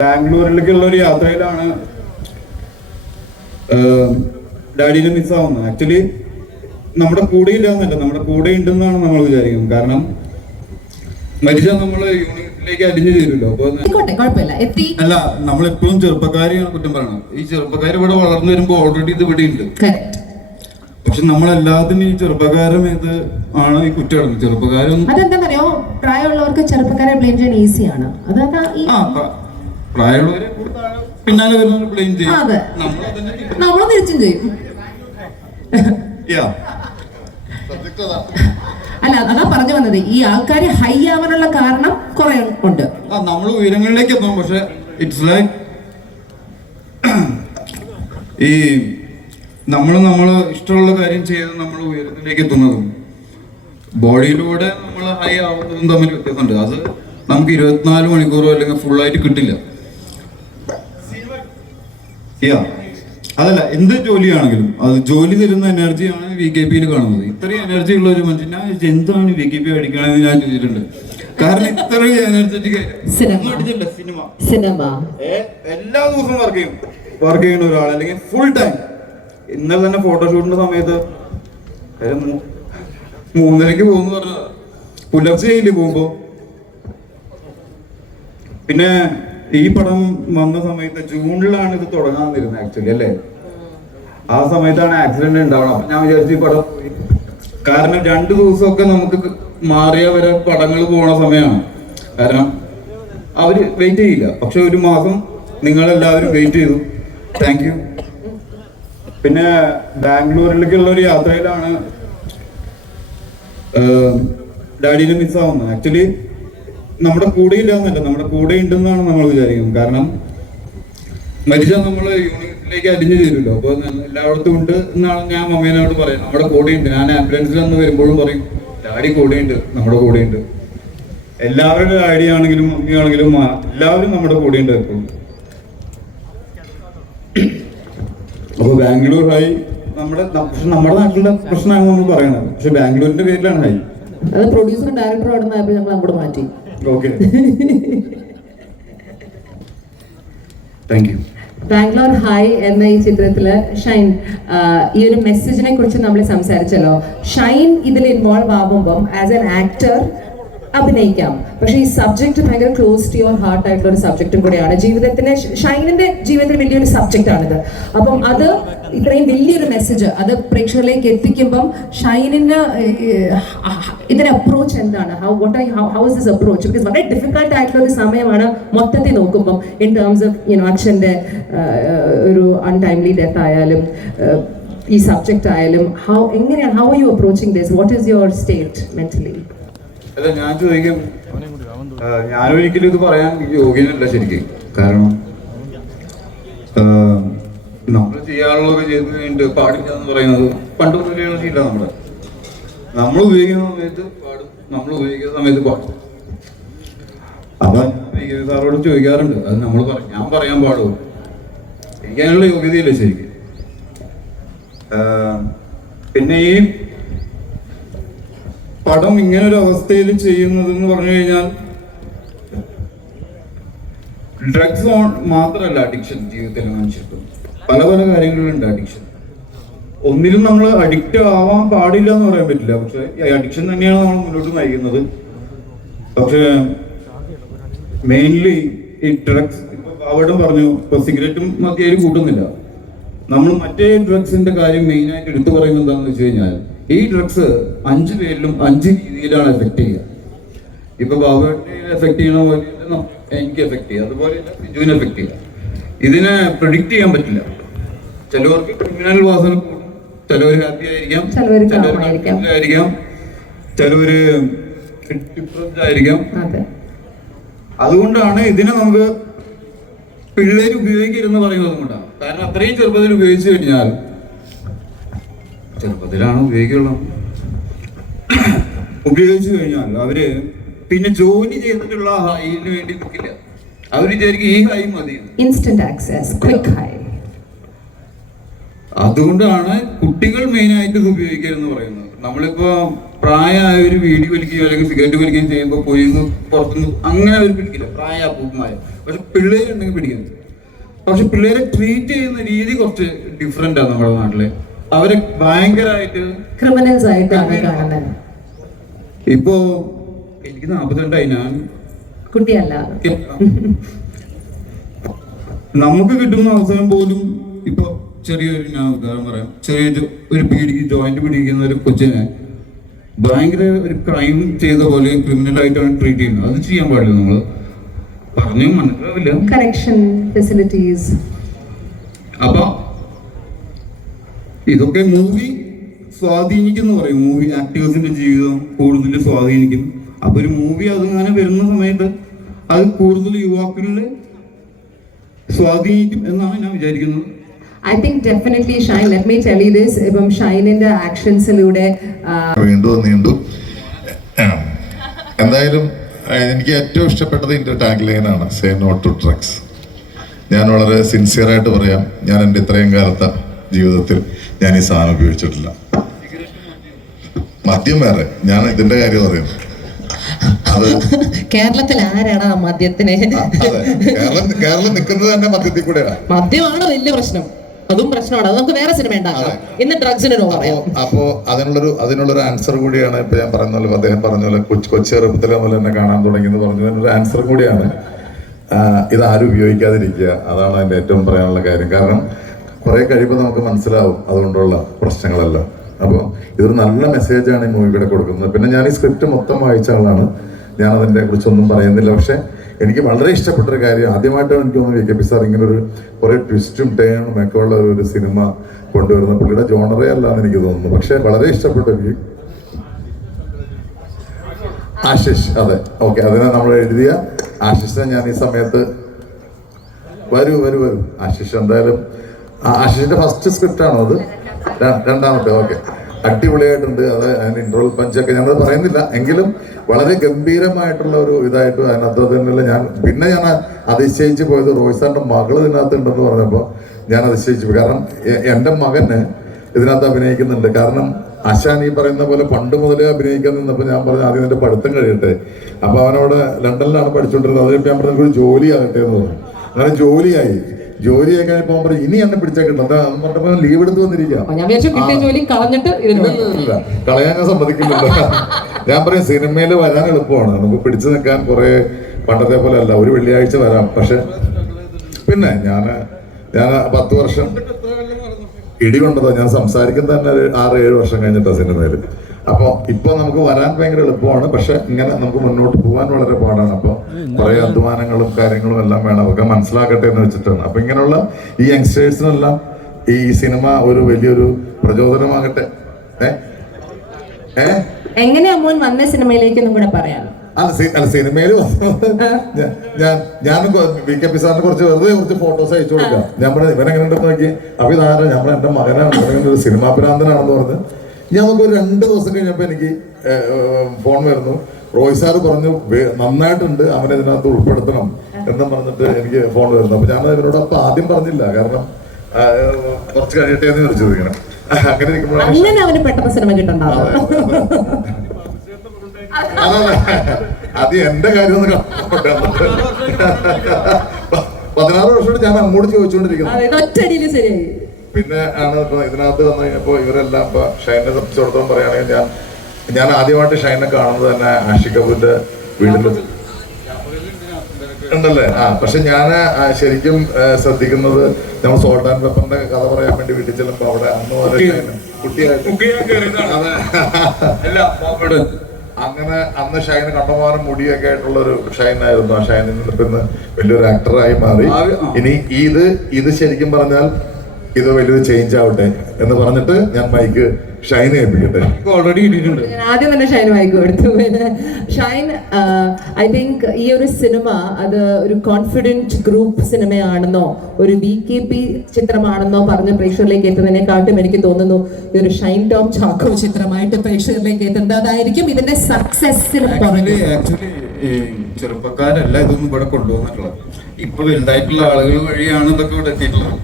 ബാംഗ്ലൂരിലേക്കുള്ള ഒരു യാത്രയിലാണ് ഡാഡിനെ മിസ്സാവുന്നത്. ആക്ച്വലി നമ്മുടെ കൂടെ ഇല്ല എന്നല്ല നമ്മുടെ കൂടെ ഉണ്ടെന്നാണ് നമ്മൾ വിചാരിക്കുന്നത്. കാരണം മരിച്ചാൽ നമ്മൾ യൂണിറ്റിലേക്ക് അലിഞ്ഞു തീരുമല്ലോ അപ്പൊ അല്ല നമ്മളെപ്പോഴും ചെറുപ്പക്കാരെയാണ് കുറ്റം പറയണം ഈ ചെറുപ്പക്കാർ ഇവിടെ വളർന്നു വരുമ്പോൾ ഓൾറെഡി ഇത് ഇവിടെ ഉണ്ട്. പക്ഷെ നമ്മളെല്ലാത്തിനും ഈ ചെറുപ്പക്കാരും ഇത് ആണ് ഈ കുറ്റം ചെറുപ്പക്കാരും അതെന്താണെന്നറിയോ പ്രായമുള്ളവർക്ക് ചെറുപ്പക്കാരെ ബ്ലെയിം ചെയ്യാൻ ഈസിയാണ് അതാ പ്രായമുള്ളവരെ കൂടുതൽ പിന്നാലെ വരുന്നവർ ബ്ലെയിം ചെയ്യും. നമ്മൾ തിരിച്ചും ചെയ്യും. Yeah. അല്ല അതാ പറഞ്ഞു വന്നത്. ഈ ആൾക്കാർ ഹൈ ആവാനുള്ള കാരണം കുറെ ഉണ്ട്. ആ നമ്മൾ ഉയരങ്ങളിലേക്ക് എത്തും. പക്ഷെ ഇറ്റ്സ് ലൈക്ക് ഈ നമ്മൾ നമ്മൾ ഇഷ്ടമുള്ള കാര്യം ചെയ്ത് നമ്മൾ ഉയരത്തിലേക്ക് എത്തുന്നതും ബോഡിയിലൂടെ നമ്മൾ ഹൈ ആവുന്നതും തമ്മിൽ വ്യത്യാസമുണ്ട്. അത് നമുക്ക് ഇരുപത്തിനാല് മണിക്കൂറോ അല്ലെങ്കിൽ ഫുള്ളായിട്ട് കിട്ടില്ല. Yeah. അതല്ല എന്ത് ജോലിയാണെങ്കിലും അത് ജോലി തരുന്ന എനർജിയാണ് വി കെ പിയിൽ കാണുന്നത്. ഇത്രയും എനർജി ഉള്ള ഒരു മനുഷ്യൻ ഞാൻ എന്താണ് വി കെ പി അടിക്കണമെന്ന് ഞാൻ ചോദിച്ചിട്ടുണ്ട്. കാരണം ഇത്രയും എനർജറ്റിക് സിനിമ. സിനിമ. എല്ലാ ദിവസവും വർക്ക് ചെയ്യും. വർക്ക് ചെയ്യുന്ന ഒരാൾ അല്ലെങ്കിൽ ഫുൾ ടൈം ഇന്നലെ തന്നെ ഫോട്ടോഷൂട്ടിന്റെ സമയത്ത് മൂന്നരക്ക് പോകുന്നു പറഞ്ഞ പുലർച്ചെ പോകുമ്പോ? പിന്നെ ഈ പടം വന്ന സമയത്ത് ജൂണിലാണ് ഇത് തുടങ്ങാന്നിരുന്നത് ആക്ച്വലി അല്ലേ? ആ സമയത്താണ് ആക്സിഡന്റ് ഉണ്ടാവണം അപ്പൊ ഞാൻ വിചാരിച്ചു ഈ പടം കാരണം രണ്ടു ദിവസമൊക്കെ നമുക്ക് മാറിയ വരെ പടങ്ങൾ പോണ സമയമാണ്. കാരണം അവർ വെയിറ്റ് ചെയ്യില്ല. പക്ഷെ ഒരു മാസം നിങ്ങളെല്ലാവരും വെയിറ്റ് ചെയ്തു. താങ്ക് യു പിന്നെ ബാംഗ്ലൂരിലേക്കുള്ള ഒരു യാത്രയിലാണ് ഡാഡിനെ മിസ്സാവുന്നത് ആക്ച്വലി നമ്മുടെ കൂടെ ഇല്ല എന്നല്ല നമ്മുടെ കൂടെ ഉണ്ടെന്നാണ് നമ്മൾ വിചാരിക്കുന്നത്. കാരണം മരിച്ചാൽ നമ്മൾ യൂണിറ്റിലേക്ക് അലിഞ്ഞു തീരുമല്ലോ അപ്പൊ എല്ലായിടത്തും ഉണ്ട് എന്നാണ് ഞാൻ മമ്മേനോട് പറയുന്നത്. നമ്മുടെ കൂടെ ഉണ്ട്. ഞാൻ ആംബുലൻസിൽ വന്ന് വരുമ്പോഴും പറയും ഡാഡി കൂടെ ഉണ്ട് നമ്മുടെ കൂടെ ഉണ്ട്. എല്ലാവരുടെ ഡാഡി ആണെങ്കിലും മമ്മി ആണെങ്കിലും എല്ലാവരും നമ്മുടെ കൂടെ ഉണ്ട് എപ്പോഴും. അപ്പൊ ബാംഗ്ലൂർ ഹൈ നമ്മുടെ പക്ഷെ നമ്മുടെ നാട്ടിലെ പ്രശ്നമാണ് നമ്മൾ പറയണത് പക്ഷെ ബാംഗ്ലൂരിന്റെ പേരിലാണ് ഹൈ. അത് പ്രൊഡ്യൂസറും ഡയറക്ടറും നിന്നായപ്പോൾ ഞങ്ങൾ അങ്ങോട്ട് മാറ്റി. ഓക്കെ താങ്ക് ബാംഗ്ലൂർ ഹൈ എന്ന ഈ ചിത്രത്തിൽ ഷൈൻ ഈ ഒരു മെസ്സേജിനെ കുറിച്ച് നമ്മൾ സംസാരിച്ചല്ലോ. ഷൈൻ ഇതിൽ ഇൻവോൾവ് ആവുമ്പം ആസ് എൻ ആക്ടർ അഭിനയിക്കാം. പക്ഷെ ഈ സബ്ജക്ട് ഭയങ്കര ക്ലോസ് ടു യുവർ ഹാർട്ട് ആയിട്ടുള്ള ഒരു സബ്ജക്റ്റും കൂടെയാണ്. ജീവിതത്തിന്റെ ഷൈനിന്റെ ജീവിതത്തിൽ വലിയൊരു സബ്ജക്റ്റ് ആണിത്. അപ്പം അത് ഇത്രയും വലിയൊരു മെസ്സേജ് അത് പ്രേക്ഷകരിലേക്ക് എത്തിക്കുമ്പം ഷൈനിന് ഇതിന്റെ അപ്രോച്ച് എന്താണ്? How what I how is this approach because വളരെ ഡിഫിക്കൽട്ട് ആയിട്ടുള്ള ഒരു സമയമാണ് മൊത്തത്തിൽ നോക്കുമ്പം ഇൻ ടേംസ് ഓഫ് യുനോ അച്ഛന്റെ ഒരു അൺടൈംലി ഡെത്ത് ആയാലും ഈ സബ്ജക്റ്റ് ആയാലും ഹൗ എങ്ങനെയാണ് how are you approaching this what is your state mentally അല്ല ഞാൻ ചോദിക്കും ഞാൻ ഞാനൊരിക്കലും ഇത് പറയാൻ യോഗ്യനല്ല ശരിക്കും. കാരണം നമ്മൾ ചെയ്യാനുള്ളതൊക്കെ ചെയ്ത് കഴിഞ്ഞിട്ട് പാടില്ല എന്ന് പറയുന്നത് പണ്ട് മുതലുള്ള ശീല നമ്മുടെ നമ്മൾ ഉപയോഗിക്കുന്ന സമയത്ത് പാടും. നമ്മൾ ഉപയോഗിക്കുന്ന സമയത്ത് പാടും. അപ്പൊ സാറോട് ചോദിക്കാറുണ്ട്. അത് നമ്മൾ പറയും ഞാൻ പറയാൻ പാടുള്ളൂ. എനിക്ക് അതിനുള്ള യോഗ്യതയില്ല ശരിക്കും. പിന്നെ ഈ പടം ഇങ്ങനെ ഒരു അവസ്ഥയിൽ ചെയ്യുന്നത് എന്ന് പറഞ്ഞു കഴിഞ്ഞാൽ ഡ്രഗ്സ് ഓൺ മാത്രമല്ല അഡിക്ഷൻ ജീവിതത്തിൽ മനുഷ്യർക്ക് പല പല കാര്യങ്ങളിലുണ്ട് അഡിക്ഷൻ ഒന്നിലും നമ്മൾ അഡിക്റ്റ് ആവാൻ പാടില്ല എന്ന് പറയാൻ പറ്റില്ല. പക്ഷെ ഈ അഡിക്ഷൻ തന്നെയാണ് നമ്മൾ മുന്നോട്ട് നയിക്കുന്നത്. പക്ഷെ മെയിൻലി ഈ ഡ്രഗ്സ് അവിടും പറഞ്ഞു ഇപ്പൊ സിഗരറ്റും മദ്യയിലും കൂട്ടുന്നില്ല. നമ്മൾ മറ്റേ ഡ്രഗ്സിന്റെ കാര്യം മെയിനായിട്ട് എടുത്തു പറയുന്നത് എന്താണെന്ന് വെച്ച് കഴിഞ്ഞാൽ ഈ ഡ്രഗ്സ് അഞ്ച് പേരിലും അഞ്ച് രീതിയിലാണ് എഫക്ട് ചെയ്യുക. ഇപ്പൊ ബാബുവിനെ എഫക്ട് ചെയ്യണ പോലെ എനിക്ക് എഫക്ട് ചെയ്യുക അതുപോലെ ബിജുവിനെ എഫക്ട് ചെയ്യുക ഇതിനെ പ്രിഡിക്റ്റ് ചെയ്യാൻ പറ്റില്ല. ചിലവർക്ക് ക്രിമിനൽ വാസന കൂടും. ചിലവർ ഹാപ്പി ആയിരിക്കാം. ചിലവർ ആയിരിക്കാം. confused ആയിരിക്കാം. ചിലവര് ഡിപ്രസ്ഡ് ആയിരിക്കാം. അതെ. അതുകൊണ്ടാണ് ഇതിനെ നമുക്ക് പിള്ളേർ ഉപയോഗിക്കരുതെന്ന് പറയുന്നത് കൊണ്ടാണ്. കാരണം അത്രയും ചെറുപ്പത്തിൽ ഉപയോഗിച്ചു കഴിഞ്ഞാൽ ചെറുപ്പത്തിലാണ് ഉപയോഗിക്കുള്ളത് ഉപയോഗിച്ചു കഴിഞ്ഞാൽ അവർ പിന്നെ ജോലി ചെയ്തിട്ടുള്ള ഹൈന് വേണ്ടി നിൽക്കില്ല അവർ വിചാരിക്കും ഈ ഹൈ മതി. ഇൻസ്റ്റന്റ് ആക്സസ് ക്വിക്ക് ഹൈ അതുകൊണ്ടാണ് കുട്ടികൾ മെയിൻ ആയിട്ട് ഇത് ഉപയോഗിക്കരുതെന്ന് പറയുന്നത്. നമ്മളിപ്പോ പ്രായമായ ഒരു വീഡിയോ വലിക്കുകയോ അല്ലെങ്കിൽ സിഗരറ്റ് വലിക്കുകയും ചെയ്യുമ്പോൾ പോയി പുറത്തുനിന്ന് അങ്ങനെ അവർ പിടിക്കില്ല. പ്രായ അപൂപമായ പക്ഷെ പിള്ളേരുണ്ടെങ്കിൽ പിടിക്കുന്നു പക്ഷെ പിള്ളേരെ ട്രീറ്റ് ചെയ്യുന്ന രീതി കുറച്ച് ഡിഫറെന്റ് ആണ് നമ്മുടെ നാട്ടിൽ. അവരെ ഭയങ്കരമായിട്ട് ക്രിമിനൽസ് ആയിട്ടാണ് കാണുന്നത്. ഇപ്പോ എനിക്ക് നാപ്പത്തിരണ്ടായി. ഞാൻ കുട്ടിയല്ല. നമുക്ക് കിട്ടുന്ന അവസരം പോലും ഇപ്പൊ ചെറിയൊരു ഞാൻ ഉദാഹരണം പറയാം. ചെറിയൊരു ഒരു പീഡി ജോയിന്റ് പിടിക്കുന്ന ഒരു കൊച്ചിനെ ഭയങ്കര ഒരു ക്രൈം ചെയ്ത പോലെ ക്രിമിനൽ ആയിട്ടാണ് ട്രീറ്റ് ചെയ്യുന്നത്. അത് ചെയ്യാൻ പാടില്ല നമ്മൾ. പറഞ്ഞു മനസ്സിലാവില്ല. കറക്ഷൻ ഫെസിലിറ്റീസ് അപ്പൊ ഇതൊക്കെ മൂവി സ്വാധീനിക്കുന്നു പറയും. മൂവി ആക്ടേഴ്സിന്റെ ജീവിതം കൂടുതൽ സ്വാധീനിക്കും അപ്പൊ ഒരു മൂവി അതങ്ങനെ വരുന്ന സമയത്ത് അത് കൂടുതൽ യുവാക്കളിൽ സ്വാധീനിക്കും എന്നാണ് ഞാൻ വിചാരിക്കുന്നത്. I think definitely Shine let me tell you this ഇപ്പം ഷൈനിന്റെ ആക്ഷൻസിലൂടെ വീണ്ടും നീണ്ടും എന്തായാലും എനിക്ക് ഏറ്റവും ഇഷ്ടപ്പെട്ടത് എന്റെ ടാഗ് ലൈനാണ് സേ നോട്ട് ടു ഡ്രഗ്സ് ഞാൻ വളരെ സിൻസിയർ ആയിട്ട് പറയാം ഞാൻ എന്റെ ഇത്രയും കാലത്തെ ജീവിതത്തിൽ ഞാൻ ഈ സാധനം ഉപയോഗിച്ചിട്ടില്ല. മദ്യം വേറെ. ഞാൻ ഇതിന്റെ കാര്യം പറയുന്നു. കേരളത്തിൽ ആരാണ് ആ മദ്യത്തിന് കേരളം കേരളം നിൽക്കുന്നത് തന്നെ മദ്യത്തിൽ കൂടെയാണ്. മദ്യമാണ് വലിയ പ്രശ്നം? അതും പ്രശ്നമാണ്. അത് നമുക്ക് വേറെ സിനിമ ഉണ്ടാക്കാം. അതെ. ഇന്ന് ഡ്രഗ്സിന് അപ്പോ അതിനുള്ളൊരു അതിനുള്ളൊരു ആൻസർ കൂടിയാണ് ഇപ്പൊ ഞാൻ പറഞ്ഞ പോലെ അദ്ദേഹം പറഞ്ഞ പോലെ കൊച്ചു കൊച്ചു ചെറുപ്പത്തിലെ പോലെ തന്നെ കാണാൻ തുടങ്ങി എന്ന് പറഞ്ഞതിനൊരു ആൻസർ കൂടിയാണ്. ഇത് ആരും ഉപയോഗിക്കാതിരിക്കുക. അതാണ് അതിന്റെ ഏറ്റവും പറയാനുള്ള കാര്യം. കാരണം കുറെ കഴിയുമ്പോൾ നമുക്ക് മനസ്സിലാവും അതുകൊണ്ടുള്ള പ്രശ്നങ്ങളെല്ലാം. അപ്പോൾ ഇതൊരു നല്ല മെസ്സേജാണ് ഈ മൂവിയുടെ കൊടുക്കുന്നത്. പിന്നെ ഞാൻ ഈ സ്ക്രിപ്റ്റ് മൊത്തം വായിച്ച ആളാണ്. ഞാൻ അതിനെ കുറിച്ചൊന്നും പറയുന്നില്ല. പക്ഷെ എനിക്ക് വളരെ ഇഷ്ടപ്പെട്ട ഒരു കാര്യം. ആദ്യമായിട്ടാണ് എനിക്ക് തോന്നുന്നത് വി കെ പി സാർ ഇങ്ങനെ ഒരു കുറെ ട്വിസ്റ്റും ടേണും ഒക്കെ ഉള്ള ഒരു- സിനിമ കൊണ്ടുവരുന്ന പുള്ളിയുടെ ജോണറേ അല്ല എന്ന് എനിക്ക് തോന്നുന്നു. പക്ഷെ വളരെ ഇഷ്ടപ്പെട്ടു എനിക്ക്. ആശിഷ് അതെ. ഓക്കെ അതിനെ നമ്മൾ എഴുതിയ ആശിഷിനെ ഞാൻ ഈ സമയത്ത് വരൂ വരൂ വരൂ. ആശിഷ് എന്തായാലും ആശിഷിന്റെ ഫസ്റ്റ് സ്ക്രിപ്റ്റ് ആണോ അത്? രണ്ടാമത്തെ ഓക്കെ അടിപൊളിയായിട്ടുണ്ട്. അത് അതിന് ഇൻട്രോൾ പഞ്ചൊക്കെ ഞാനത് പറയുന്നില്ല. എങ്കിലും വളരെ ഗംഭീരമായിട്ടുള്ള ഒരു ഇതായിട്ട് അതിനകത്ത് തന്നെയല്ല ഞാൻ പിന്നെ ഞാൻ അതിശയിച്ച് പോയത് റോയ് സാറിന്റെ മകൾ ഇതിനകത്ത് ഉണ്ടെന്ന് പറഞ്ഞപ്പോൾ ഞാൻ അതിശയിച്ചു പോയി. കാരണം എന്റെ മകന് ഇതിനകത്ത് അഭിനയിക്കുന്നുണ്ട്. കാരണം അശാൻ ഈ പറയുന്ന പോലെ പണ്ട് മുതലേ അഭിനയിക്കാൻ നിന്നപ്പോൾ ഞാൻ പറഞ്ഞു ആദ്യം എന്റെ പഠിത്തം കഴിയട്ടെ. അപ്പോൾ അവനോട് ലണ്ടനിലാണ് പഠിച്ചുകൊണ്ടിരുന്നത് അതിനിപ്പോൾ ഞാൻ പറഞ്ഞു "ഒരു ജോലി എന്ന് പറഞ്ഞു. അങ്ങനെ ജോലിയായി. കഴിഞ്ഞപ്പോൾ അവൻ പറഞ്ഞു ഇനി എന്നെ പിടിച്ചാൽ കിട്ടും എന്താ പറഞ്ഞപ്പോ ലീവ് എടുത്ത് വന്നിരിക്കാം. കളയാൻ ഞാൻ സമ്മതിക്കുന്നില്ല ഞാൻ പറയും സിനിമയിൽ വരാൻ എളുപ്പമാണ്. നമുക്ക് പിടിച്ചു നിൽക്കാൻ കുറെ പണ്ടത്തെ പോലെ അല്ല. ഒരു വെള്ളിയാഴ്ച വരാം. പക്ഷെ പിന്നെ ഞാൻ ഞാൻ പത്ത് വർഷം ഇടികൊണ്ടതോ ഞാൻ സംസാരിക്കുന്ന തന്നെ ആറ് ഏഴ് വർഷം കഴിഞ്ഞിട്ടാ സിനിമയിൽ അപ്പോൾ ഇപ്പോൾ നമുക്ക് വരാൻ ഭയങ്കര എളുപ്പമാണ്. പക്ഷെ ഇങ്ങനെ നമുക്ക് മുന്നോട്ട് പോകാൻ വളരെ പാടാണ്. അപ്പോൾ കുറേ അധ്വാനങ്ങളും കാര്യങ്ങളും എല്ലാം വേണം. അതൊക്കെ മനസ്സിലാക്കട്ടെ എന്ന് വെച്ചിട്ടാണ്. അപ്പൊ ഇങ്ങനെയുള്ള ഈ യങ്സ്റ്റേഴ്സിനെല്ലാം ഈ സിനിമ ഒരു വലിയൊരു പ്രചോദനമാകട്ടെ. വന്ന കൂടെ പറയാം അല്ല സിനിമയിൽ ഞാൻ ഞാൻ വി കെ പി സാറിന് കുറച്ച് വെറുതെ കുറച്ച് ഫോട്ടോസ് അയച്ചു കൊടുക്കാം. ഞാൻ പറഞ്ഞു ഉണ്ടെന്ന് നോക്കി അപ്പൊ ഇതാരാ? നമ്മൾ എന്റെ മകനാണ്. ഇവനിങ്ങനെ ഒരു സിനിമാ ഭ്രാന്തനാണെന്ന് പറഞ്ഞ് ഞാൻ നമുക്ക് ഒരു രണ്ട് ദിവസം കഴിഞ്ഞപ്പോൾ എനിക്ക് ഫോൺ വരുന്നു. റോയ് സാർ പറഞ്ഞു നന്നായിട്ടുണ്ട് അവനെ ഇതിനകത്ത് ഉൾപ്പെടുത്തണം എന്ന് പറഞ്ഞിട്ട് എനിക്ക് ഫോൺ വരുന്നു. അപ്പൊ ഞാൻ ഇവരോട് അപ്പൊ ആദ്യം പറഞ്ഞില്ല. കാരണം കുറച്ച് കഴിയട്ടെ എന്ന് വിളിച്ചത് ഇങ്ങനെ. അങ്ങനെ. അത് എന്റെ കാര്യം ഒന്ന് പതിനാറ് വർഷമായിട്ട് ഞാൻ അങ്ങോട്ട് ചോദിച്ചുകൊണ്ടിരിക്കുന്നു. പിന്നെ ആണ് ഇപ്പൊ ഇതിനകത്ത് വന്നു കഴിഞ്ഞപ്പോ ഇവരെല്ലാം ഇപ്പൊ ഷൈനെ സംബന്ധിച്ചിടത്തോളം പറയുകയാണെങ്കിൽ ഞാൻ ഞാൻ ആദ്യമായിട്ട് ഷൈനെ കാണുന്നത് തന്നെ ആഷിക് കപൂറിന്റെ വീട്ടിൽ ഉണ്ടല്ലേ? ആ പക്ഷെ ഞാൻ ശരിക്കും ശ്രദ്ധിക്കുന്നത് നമ്മൾ സോൾട്ട് ആൻഡ് പെപ്പറിന്റെ കഥ പറയാൻ വേണ്ടി വീട്ടിൽ ചെല്ലുമ്പോ അവിടെ അന്ന് കുട്ടിയായിട്ട് അങ്ങനെ അന്ന് ഷൈന് കണ്ടമാനം മുടിയൊക്കെ ആയിട്ടുള്ള ഒരു ഷൈനായിരുന്നു. ആ ഷൈനിൽ നിന്ന് പിന്നെ വലിയൊരു ആക്ടറായി മാറി. ഇനി ഇത് ഇത് ശരിക്കും പറഞ്ഞാൽ ഇത് വലിയൊരു ചേഞ്ച് ആവട്ടെ എന്ന് പറഞ്ഞിട്ട് ഞാൻ മൈക്ക് ഷൈൻ ഏൽപ്പിക്കട്ടെ. ഓൾറെഡി ആദ്യം തന്നെ ഷൈൻ മൈക്ക് കൊടുത്തു. പിന്നെ ഷൈൻ ഐ തിങ്ക് ഈ ഒരു സിനിമ അത് ഒരു കോൺഫിഡന്റ് ഗ്രൂപ്പ് സിനിമയാണെന്നോ ഒരു ബി കെ പി ചിത്രമാണെന്നോ പറഞ്ഞ് പ്രേക്ഷകരിലേക്ക് എത്തുന്നതിനെക്കാട്ടും എനിക്ക് തോന്നുന്നു ഈ ഒരു ഷൈൻ ടോം ചാക്കോ ചിത്രമായിട്ട് പ്രേക്ഷകരിലേക്ക് എത്തുന്നത് അതായിരിക്കും ഇതിന്റെ സക്സസ് ആക്ച്വലി ചെറുപ്പക്കാരല്ല ഇതൊന്നും ഇവിടെ കൊണ്ടുപോകുന്നിട്ടുള്ളത് ഇപ്പൊ വലുതായിട്ടുള്ള ആളുകൾ വഴിയാണ് ഇതൊക്കെ ഇവിടെ എത്തിയിട്ടുള്ളത്.